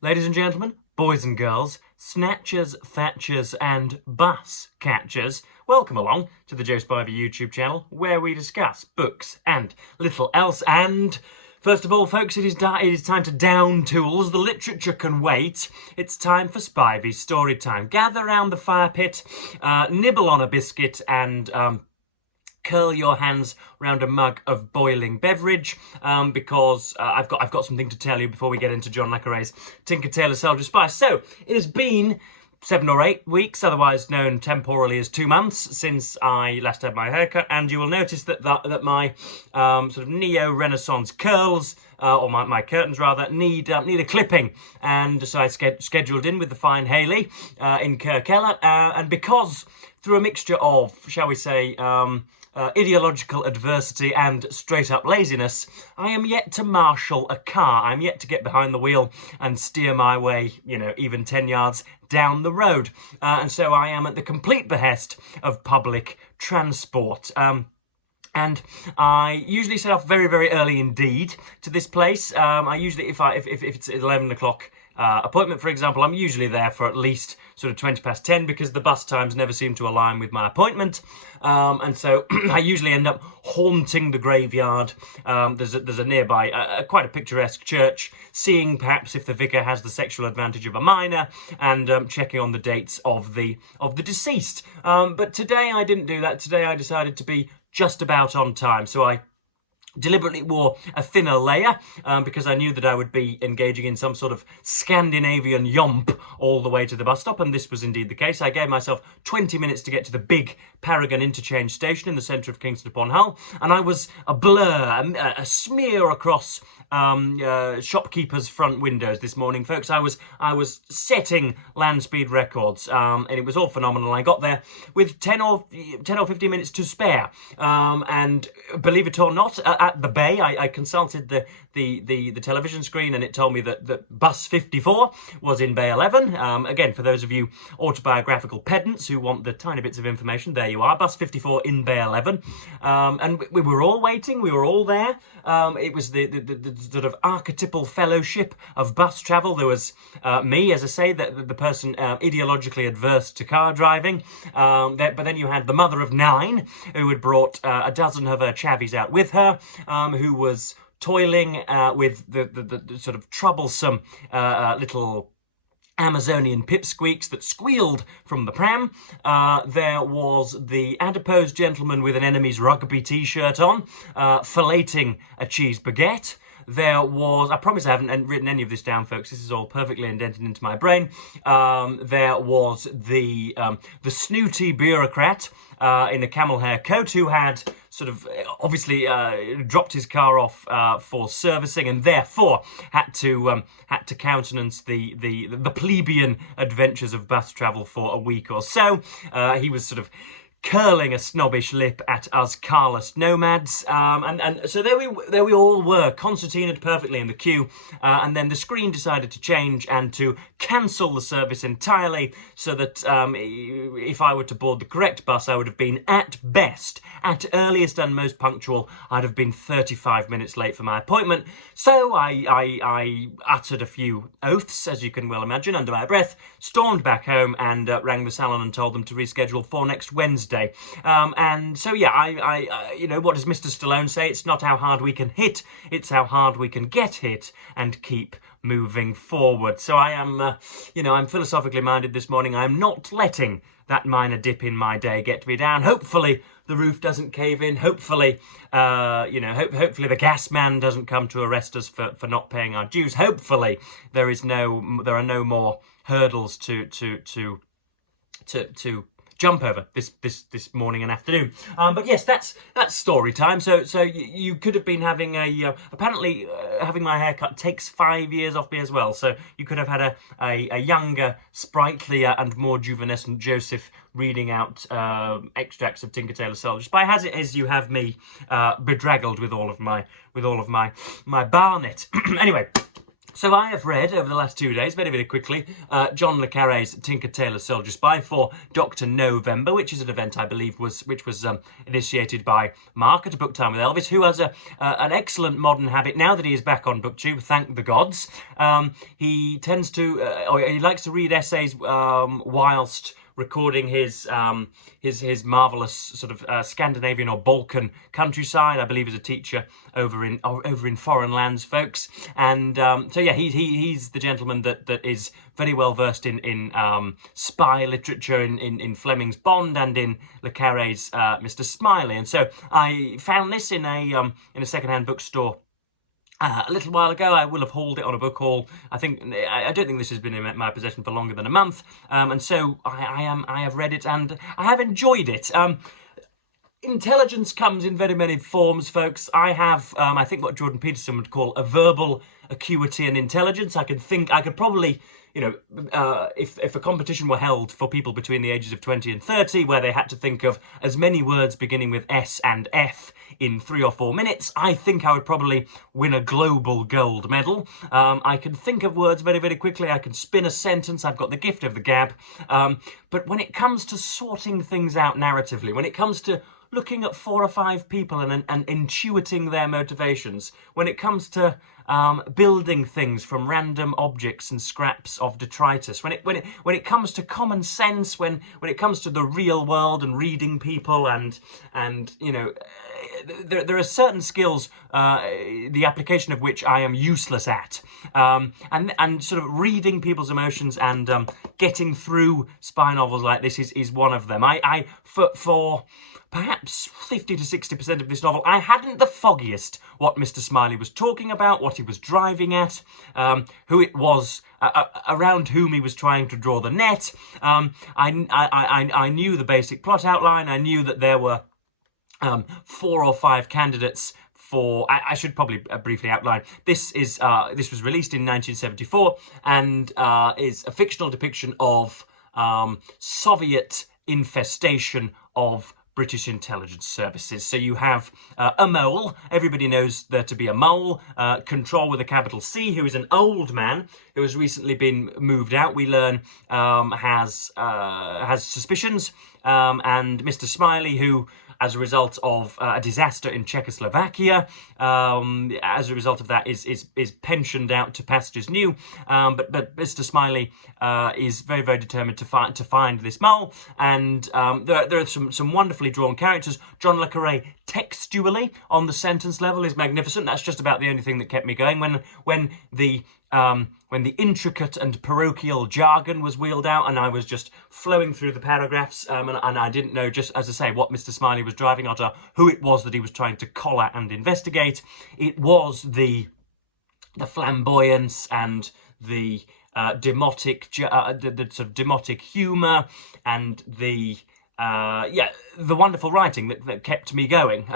Ladies and gentlemen, boys and girls, snatchers, thatchers and bus catchers, welcome along to the Joe Spivey YouTube channel where we discuss books and little else. And first of all, folks, it is time to down tools. The literature can wait. It's time for Spivey's story time. Gather round the fire pit, nibble on a biscuit and curl your hands round a mug of boiling beverage, because I've got something to tell you before we get into John le Carre's Tinker Tailor Soldier Spy. So it has been 7 or 8 weeks, otherwise known temporally as 2 months, since I last had my haircut, and you will notice that my sort of neo-Renaissance curls, or my curtains rather, need a clipping, and so I scheduled in with the fine Hayley in Carre, and because through a mixture of, shall we say, ideological adversity and straight-up laziness, I am yet to marshal a car. I'm yet to get behind the wheel and steer my way, even 10 yards down the road. And so I am at the complete behest of public transport. And I usually set off very, very early indeed to this place. I usually, if it's 11 o'clock appointment, for example, I'm usually there for at least sort of 20 past 10 because the bus times never seem to align with my appointment. And so I usually end up haunting the graveyard. There's a nearby, quite a picturesque church, seeing perhaps if the vicar has the sexual advantage of a minor, and checking on the dates of the deceased. But today I didn't do that. Today I decided to be just about on time. So I deliberately wore a thinner layer because I knew that I would be engaging in some sort of Scandinavian yomp all the way to the bus stop, and this was indeed the case. I gave myself 20 minutes to get to the big Paragon interchange station in the centre of Kingston upon Hull, and I was a blur, a smear across shopkeepers' front windows this morning, folks. I was setting land speed records, and it was all phenomenal. I got there with 10 or 15 minutes to spare, and believe it or not, at the bay, I consulted the television screen, and it told me that bus 54 was in bay 11. Again, for those of you autobiographical pedants who want the tiny bits of information, there you are, bus 54 in bay 11. And we were all waiting, we were all there. It was the sort of archetypal fellowship of bus travel. There was me, as I say, the person ideologically adverse to car driving. But then you had the mother of 9, who had brought a dozen of her chavvies out with her, who was toiling with the sort of troublesome little Amazonian pipsqueaks that squealed from the pram. There was the adipose gentleman with an enemy's rugby t-shirt on, filleting a cheese baguette. There was, I promise I haven't written any of this down, folks. This is all perfectly indented into my brain. There was the snooty bureaucrat in a camel hair coat who had sort of obviously dropped his car off for servicing, and therefore had to countenance the plebeian adventures of bus travel for a week or so. He was sort of curling a snobbish lip at us carless nomads, and so there we all were, concertinaed perfectly in the queue, and then the screen decided to change and to cancel the service entirely, so that if I were to board the correct bus, I would have been at best, at earliest and most punctual, I'd have been 35 minutes late for my appointment. So I uttered a few oaths, as you can well imagine, under my breath, stormed back home, and rang the salon and told them to reschedule for next Wednesday. And so, yeah, I what does Mr. Stallone say? It's not how hard we can hit, it's how hard we can get hit and keep moving forward. So I am, I'm philosophically minded this morning. I'm not letting that minor dip in my day get me down. Hopefully the roof doesn't cave in. Hopefully, hopefully the gas man doesn't come to arrest us for not paying our dues. Hopefully there are no more hurdles to jump over this morning and afternoon. But yes, that's story time. So you could have been having apparently having my haircut takes 5 years off me as well. So you could have had a younger, sprightlier, and more juvenescent Joseph reading out extracts of Tinker Tailor Soldier Spy. As it is, you have me bedraggled with all of my barnet. Anyway. So I have read over the last 2 days, very, very quickly, John le Carre's Tinker Tailor Soldier Spy for Dr. November, which is an event I believe was initiated by Mark at A Book Time with Elvis, who has an excellent modern habit now that he is back on BookTube. Thank the gods. He tends to, or he likes to read essays whilst recording his marvelous sort of Scandinavian or Balkan countryside. I believe he's a teacher over in foreign lands, folks. And so yeah, he's the gentleman that is very well versed in spy literature, in Fleming's Bond and in le Carre's Mr. Smiley. And so I found this in a secondhand bookstore a little while ago. I will have hauled it on a book haul. I don't think this has been in my possession for longer than a month, and so I have read it and I have enjoyed it. Intelligence comes in very many forms, folks. I have, I think, what Jordan Peterson would call a verbal acuity and intelligence. I could probably, you know, if a competition were held for people between the ages of 20 and 30, where they had to think of as many words beginning with S and F in 3 or 4 minutes, I think I would probably win a global gold medal. I can think of words very, very quickly. I can spin a sentence. I've got the gift of the gab. But when it comes to sorting things out narratively, when it comes to looking at 4 or 5 people and intuiting their motivations, when it comes to building things from random objects and scraps of detritus, when it comes to common sense, when it comes to the real world and reading people, and you know, there are certain skills the application of which I am useless at, and sort of reading people's emotions and getting through spy novels like this is one of them. For perhaps 50 to 60% of this novel, I hadn't the foggiest what Mr. Smiley was talking about, what he was driving at, who it was around whom he was trying to draw the net. I knew the basic plot outline. I knew that there were 4 or 5 candidates for. I should probably briefly outline. This was released in 1974 and is a fictional depiction of Soviet infestation of British intelligence services. So you have a mole. Everybody knows there to be a mole. Control with a capital C, who is an old man who has recently been moved out. We learn has suspicions, and Mr. Smiley, who, as a result of a disaster in Czechoslovakia, as a result of that, is pensioned out to pastures new. But Mr. Smiley is very, very determined to find this mole, and there are some wonderfully drawn characters. John le Carre, textually on the sentence level, is magnificent. That's just about the only thing that kept me going. When the intricate and parochial jargon was wheeled out and I was just flowing through the paragraphs, and I didn't know, just as I say, what Mr. Smiley was driving at, or who it was that he was trying to collar and investigate. It was the flamboyance and the demotic, the sort of demotic humour, and the wonderful writing that kept me going.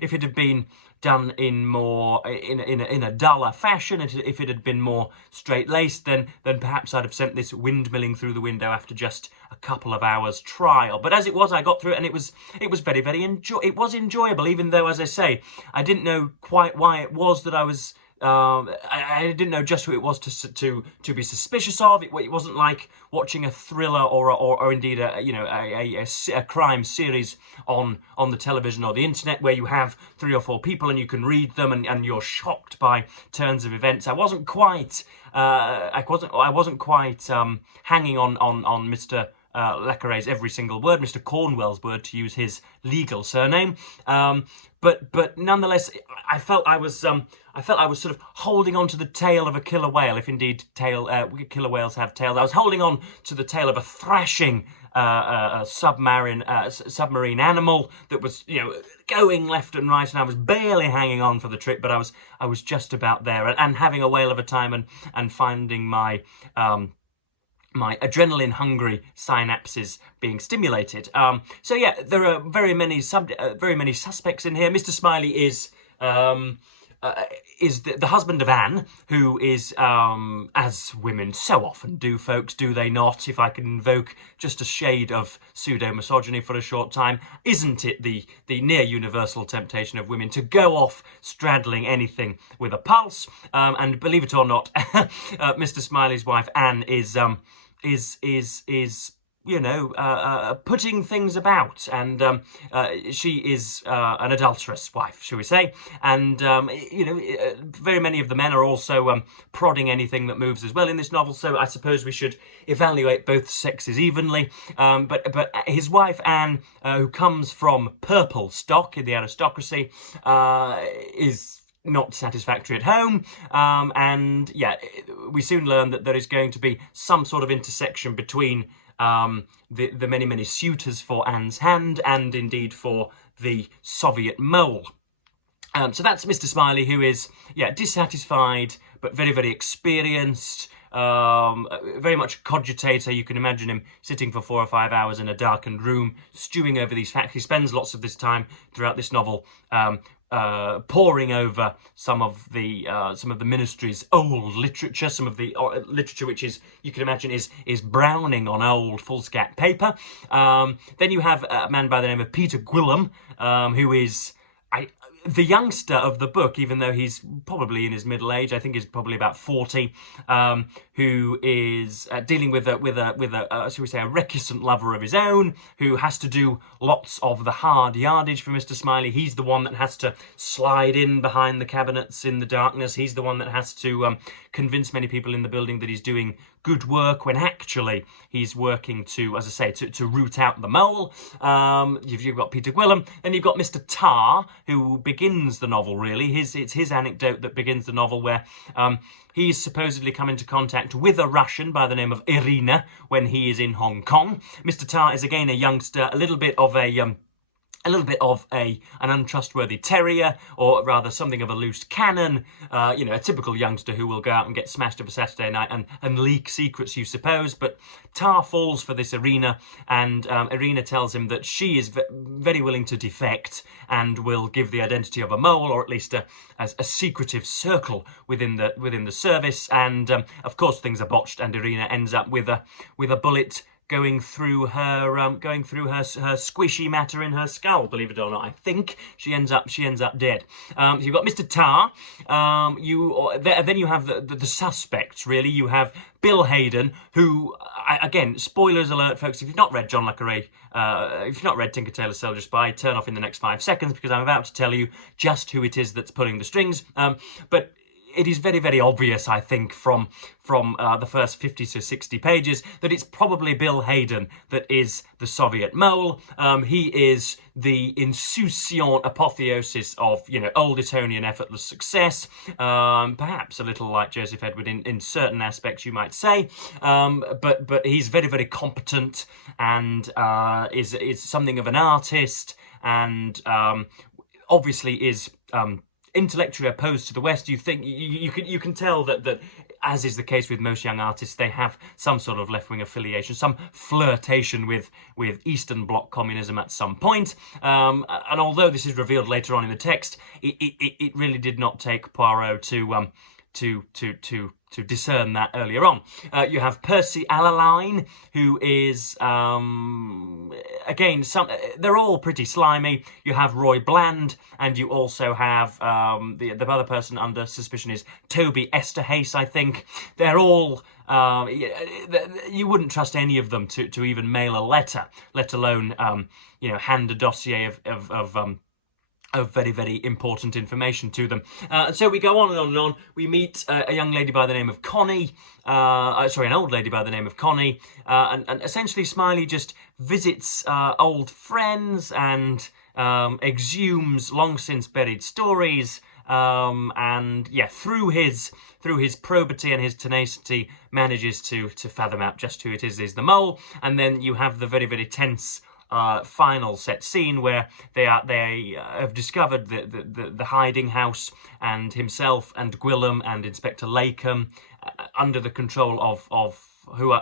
If it had been done in a duller fashion, if it had been more straight-laced, then perhaps I'd have sent this windmilling through the window after just a couple of hours trial. But as it was, I got through it, and it was very, very enjoyable, even though, as I say, I didn't know quite why it was that I was. I didn't know just who it was to be suspicious of. It wasn't like watching a thriller or indeed a crime series on the television or the internet, where you have 3 or 4 people and you can read them and you're shocked by turns of events. I wasn't quite hanging on Mr. Le Carre's every single word, Mr. Cornwell's word, to use his legal surname. But nonetheless, I felt I was sort of holding on to the tail of a killer whale, if indeed killer whales have tails. I was holding on to the tail of a thrashing submarine animal that was, going left and right, and I was barely hanging on for the trip, but I was just about there, and having a whale of a time, and finding my my adrenaline-hungry synapses being stimulated. So yeah, there are very many suspects in here. Mr. Smiley is is the husband of Anne, who is, as women so often do, folks, do they not? If I can invoke just a shade of pseudo-misogyny for a short time, isn't it the near universal temptation of women to go off straddling anything with a pulse? And believe it or not, Mr. Smiley's wife Anne is you know, putting things about, and she is an adulterous wife, shall we say, and you know, very many of the men are also prodding anything that moves as well in this novel, so I suppose we should evaluate both sexes evenly, but his wife Anne, who comes from purple stock in the aristocracy, is not satisfactory at home, and yeah, we soon learn that there is going to be some sort of intersection between the many suitors for Anne's hand and indeed for the Soviet mole. So that's Mr. Smiley, who is, yeah, dissatisfied but very experienced, very much cogitator. You can imagine him sitting for 4 or 5 hours in a darkened room, stewing over these facts. He spends lots of this time throughout this novel poring over some of the ministry's old literature, some of the literature which is, you can imagine, is browning on old foolscap paper. Then you have a man by the name of Peter Gwilym, who is the youngster of the book, even though he's probably in his middle age. I think he's probably about 40, who is dealing with a shall we say, a recusant lover of his own, who has to do lots of the hard yardage for Mr. Smiley. He's the one that has to slide in behind the cabinets in the darkness. He's the one that has to convince many people in the building that he's doing good work, when actually he's working to, as I say, to root out the mole. You've got Peter Gwilym, then you've got Mr. Tar, who begins the novel, really. It's his anecdote that begins the novel, where he's supposedly come into contact with a Russian by the name of Irina when he is in Hong Kong. Mr. Tar is again a youngster, a little bit of an untrustworthy terrier, or rather something of a loose cannon, you know, a typical youngster who will go out and get smashed up a Saturday night and leak secrets, you suppose. But Tar falls for this Irina, and Irina tells him that she is very willing to defect and will give the identity of a mole, or at least a secretive circle within the service. And of course things are botched, and Irina ends up with a bullet going through her squishy matter in her skull. Believe it or not, I think she ends up dead. So you've got Mr. Tar. Then you have the suspects. Really, you have Bill Hayden, who, again, spoilers alert, folks. If you've not read John le Carre, if you've not read Tinker Tailor Soldier Spy, turn off in the next 5 seconds, because I'm about to tell you just who it is that's pulling the strings. But it is very obvious, I think, from the first 50 to 60 pages, that it's probably Bill Hayden that is the Soviet mole. He is the insouciant apotheosis of, you know, old Etonian effortless success, perhaps a little like Joseph Edward in certain aspects, you might say, but he's very competent, and is something of an artist, and obviously is intellectually opposed to the West. You think you can tell that as is the case with most young artists, they have some sort of left-wing affiliation, some flirtation with Eastern Bloc communism at some point. And although this is revealed later on in the text, it really did not take Poirot to discern that earlier on. You have Percy Alaline, who is, again, they're all pretty slimy. You have Roy Bland, and you also have the other person under suspicion is Toby Esterhazy, I think. They're all, you wouldn't trust any of them to even mail a letter, let alone, you know, hand a dossier of very important information to them. So we go on and on and on. We meet a young lady by the name of Connie, an old lady by the name of Connie, and essentially Smiley just visits old friends and exhumes long since buried stories, and yeah, through his probity and his tenacity, manages to fathom out just who it is the mole. And then you have the very tense final set scene where they have discovered the hiding house, and himself and Gwilym and Inspector Lakeham, under the control of who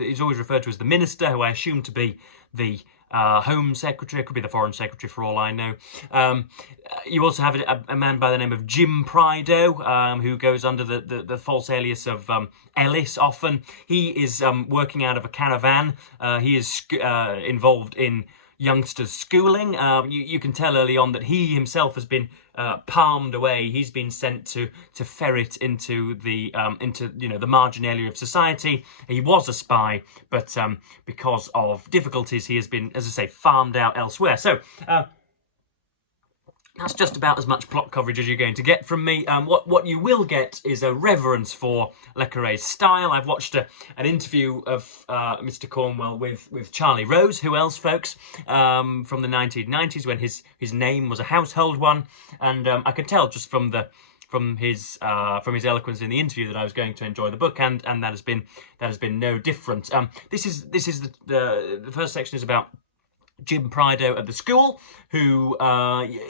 is always referred to as the minister, who I assume to be the Home Secretary, it could be the Foreign Secretary for all I know. You also have a man by the name of Jim Prideaux, who goes under the false alias of Ellis often. He is working out of a caravan. He is involved in youngsters' schooling. You can tell early on that he himself has been palmed away. He's been sent to ferret into the the marginalia of society. He was a spy, but because of difficulties, he has been, as I say, farmed out elsewhere. So. That's just about as much plot coverage as you're going to get from me. What you will get is a reverence for Le Carre's style. I've watched an interview of Mr. Cornwell with Charlie Rose. Who else, folks? From the 1990s, when his name was a household one, and I could tell just from his eloquence in the interview that I was going to enjoy the book, and that has been no different. This is the first section is about Jim Prideaux at the school, who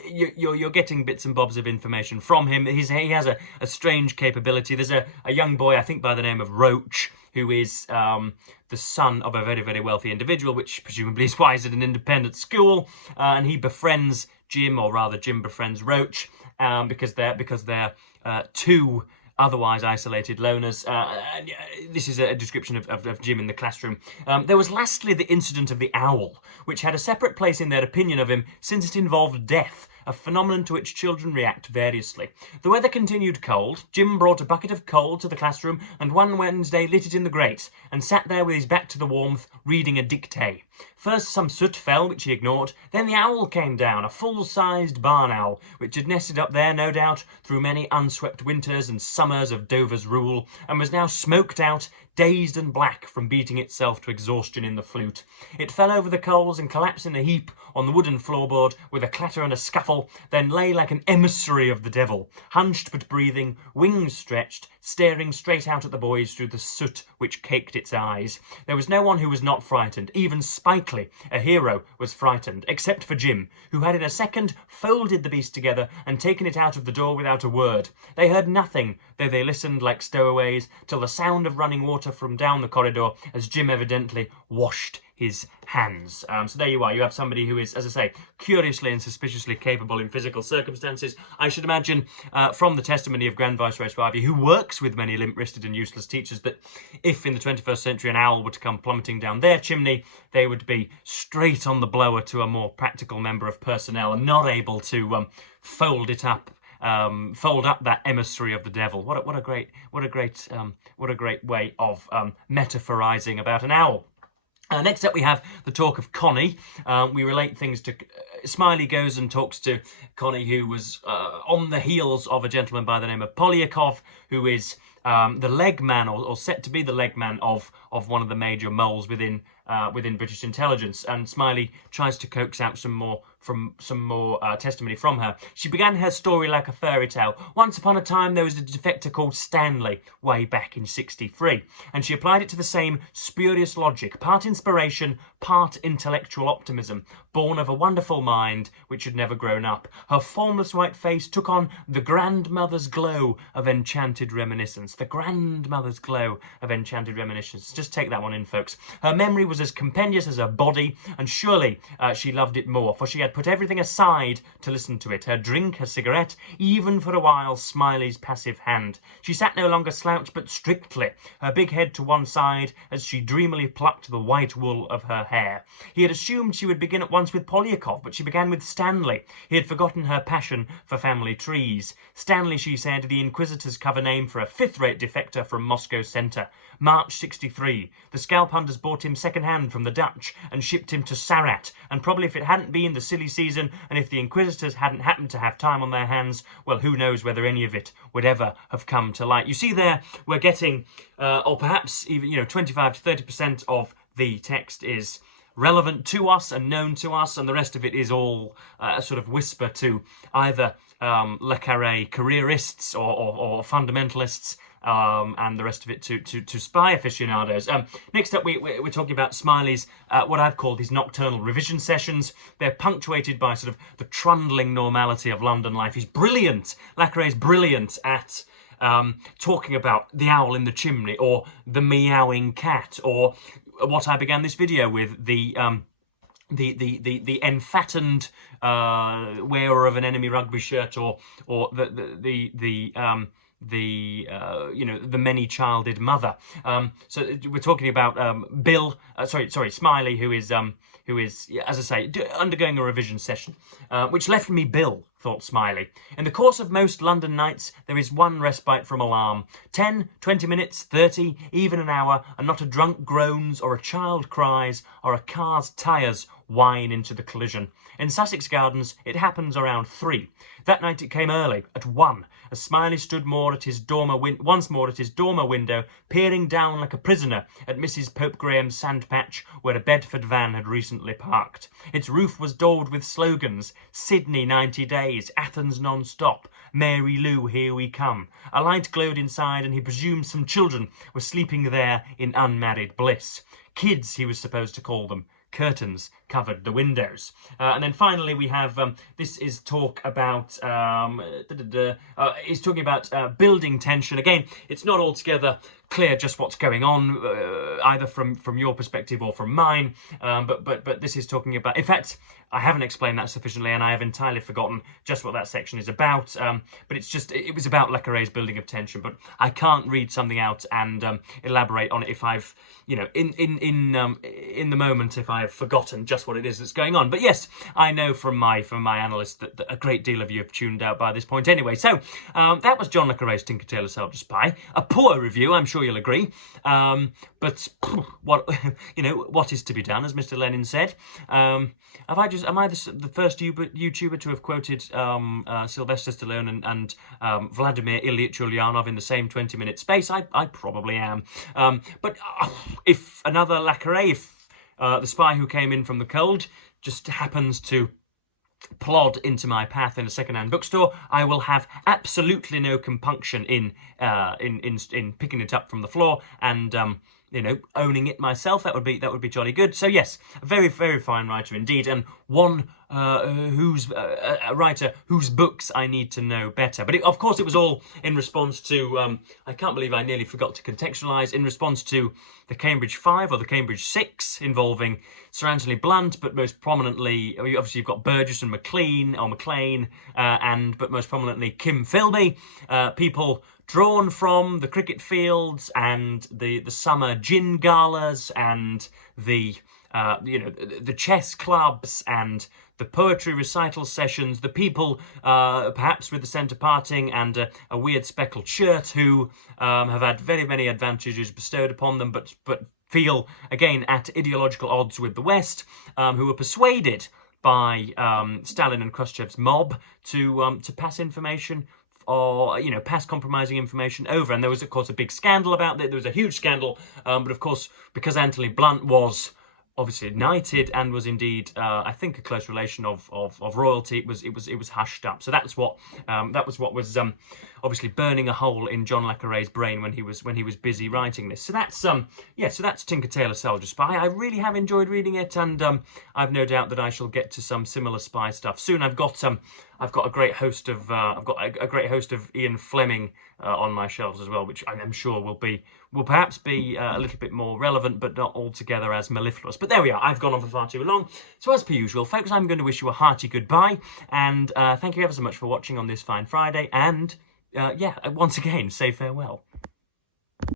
you're getting bits and bobs of information from him. He has a strange capability. There's a young boy, I think by the name of Roach, who is the son of a very, very wealthy individual, which presumably is why he's at an independent school, and he befriends Jim, or rather Jim befriends Roach, because they're two otherwise isolated loners. This is a description of Jim in the classroom. There was lastly the incident of the owl, which had a separate place in their opinion of him since it involved death, a phenomenon to which children react variously. The weather continued cold. Jim brought a bucket of coal to the classroom and one Wednesday lit it in the grate and sat there with his back to the warmth, reading a dictée. First some soot fell, which he ignored, then the owl came down, a full-sized barn owl, which had nested up there, no doubt, through many unswept winters and summers of Dover's rule, and was now smoked out, dazed and black from beating itself to exhaustion in the flute. It fell over the coals and collapsed in a heap on the wooden floorboard with a clatter and a scuffle, then lay like an emissary of the devil, hunched but breathing, wings stretched, staring straight out at the boys through the soot which caked its eyes. There was no one who was not frightened. Even Spikely, a hero, was frightened, except for Jim, who had in a second folded the beast together and taken it out of the door without a word. They heard nothing, though they listened like stowaways, till the sound of running water from down the corridor, as Jim evidently washed his hands. So there you are. You have somebody who is, as I say, curiously and suspiciously capable in physical circumstances. I should imagine from the testimony of Grand Viceroy Spivey, who works with many limp-wristed and useless teachers, that if in the 21st century an owl were to come plummeting down their chimney, they would be straight on the blower to a more practical member of personnel and not able to fold up that emissary of the devil. What a great way of metaphorizing about an owl. Next up we have the talk of Connie. We relate things to... Smiley goes and talks to Connie, who was on the heels of a gentleman by the name of Polyakov, who is the leg man, or set to be the leg man of one of the major moles within British intelligence. And Smiley tries to coax out some more testimony from her. She began her story like a fairy tale. Once upon a time there was a defector called Stanley, way back in '63, and she applied it to the same spurious logic, part inspiration, part intellectual optimism, born of a wonderful mind which had never grown up. Her formless white face took on the grandmother's glow of enchanted reminiscence. The grandmother's glow of enchanted reminiscence. Just take that one in, folks. Her memory was as compendious as her body, and surely she loved it more, for she had put everything aside to listen to it. Her drink, her cigarette, even for a while Smiley's passive hand. She sat no longer slouched, but strictly, her big head to one side as she dreamily plucked the white wool of her hair. He had assumed she would begin at once with Polyakov, but she began with Stanley. He had forgotten her passion for family trees. Stanley, she said, the Inquisitor's cover name for a fifth-rate defector from Moscow Centre. March '63. The scalp hunters bought him second-hand from the Dutch and shipped him to Sarat, and probably if it hadn't been the silly season and if the Inquisitors hadn't happened to have time on their hands, well, who knows whether any of it would ever have come to light. You see there, we're getting, or perhaps even, 25 to 30% of the text is relevant to us and known to us, and the rest of it is all a sort of whisper to either Le Carre careerists or fundamentalists, and the rest of it to spy aficionados. Next up, we're talking about Smiley's, what I've called his nocturnal revision sessions. They're punctuated by sort of the trundling normality of London life. He's brilliant. Le Carre's brilliant at talking about the owl in the chimney, or the meowing cat, or what I began this video with, the the enfattened wearer of an enemy rugby shirt, or the many-childed mother. So we're talking about Bill, sorry, Smiley, who is, as I say, undergoing a revision session, which left me Bill, thought Smiley. In the course of most London nights, there is one respite from alarm. 10, 20 minutes, 30, even an hour, and not a drunk groans, or a child cries, or a car's tyres whine into the collision. In Sussex Gardens, it happens around 3. That night it came early, at 1, as Smiley stood once more at his dormer window, peering down like a prisoner at Mrs. Pope Graham's sandpatch, where a Bedford van had recently parked. Its roof was daubed with slogans: Sydney 90 days, Athens non-stop, Mary Lou, here we come. A light glowed inside, and he presumed some children were sleeping there in unmarried bliss. Kids, he was supposed to call them. Curtains covered the windows. And then finally we have, this is talk about, he's talking about building tension. Again, it's not altogether clear just what's going on, either from your perspective or from mine, but this is talking about, in fact, I haven't explained that sufficiently, and I have entirely forgotten just what that section is about, but it was about Le Carre's building of tension, but I can't read something out and elaborate on it if I've, in the moment, if I've forgotten just what it is that's going on. But yes, I know from my analysts that a great deal of you have tuned out by this point anyway. So that was John Le Carre's Tinker Tailor Soldier Spy. A poor review, I'm sure you'll agree. But what is to be done, as Mr. Lenin said. Am I the first YouTuber to have quoted Sylvester Stallone and Vladimir Ilyich Ulyanov in the same 20-minute space? I probably am. But if another Le Carre, if the spy who came in from the cold just happens to plod into my path in a second-hand bookstore, I will have absolutely no compunction in picking it up from the floor and owning it myself. That would be jolly good. So yes, a very, very fine writer indeed, and one a writer whose books I need to know better. But of course it was all in response to, I can't believe I nearly forgot to contextualise, in response to the Cambridge 5 or the Cambridge 6 involving Sir Anthony Blunt, but most prominently, obviously you've got Burgess and MacLean, but most prominently Kim Philby, people drawn from the cricket fields and the summer gin galas and the chess clubs and the poetry recital sessions, the people perhaps with the centre parting and a weird speckled shirt who have had very many advantages bestowed upon them, but feel again at ideological odds with the West, who were persuaded by Stalin and Khrushchev's mob to pass information, or pass compromising information over. And there was of course a big scandal about that. There was a huge scandal, but of course because Anthony Blunt was obviously knighted and was indeed I think a close relation of royalty, it was hushed up. So that's what was obviously burning a hole in John Le Carre's brain when he was busy writing this. So that's so that's Tinker Tailor Soldier Spy. I really have enjoyed reading it, and I've no doubt that I shall get to some similar spy stuff soon. I've got a great host of Ian Fleming on my shelves as well, which I'm sure will perhaps be a little bit more relevant, but not altogether as mellifluous. But there we are. I've gone on for far too long. So as per usual, folks, I'm going to wish you a hearty goodbye, and thank you ever so much for watching on this fine Friday. And once again, say farewell.